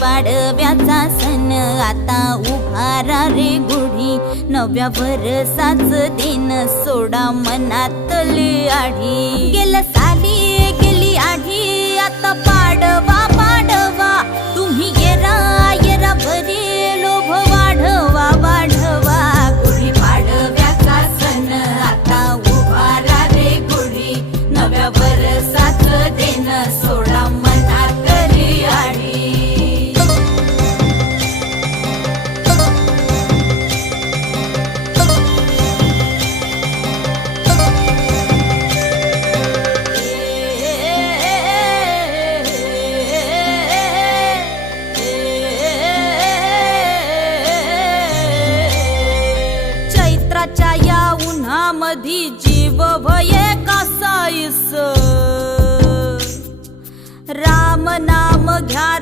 पाडव्याचा सण आता उभारा रे गुढी, नव्या वर्षाच दिन सोडा मनातली आढी। गेल्या साली गेली आढी, आता पाडवा पाडवा, तुम्ही येरा येरा भरी लोभ वाढवा वाढवा। गुढी पाडव्याचा सण आता उभारा रे गुढी, नव्या वर्षाच दिन सोडा मनातली आढी। चैत्राच्या या उन्हामधी जीव भये कासाईस, राम नाम घ्या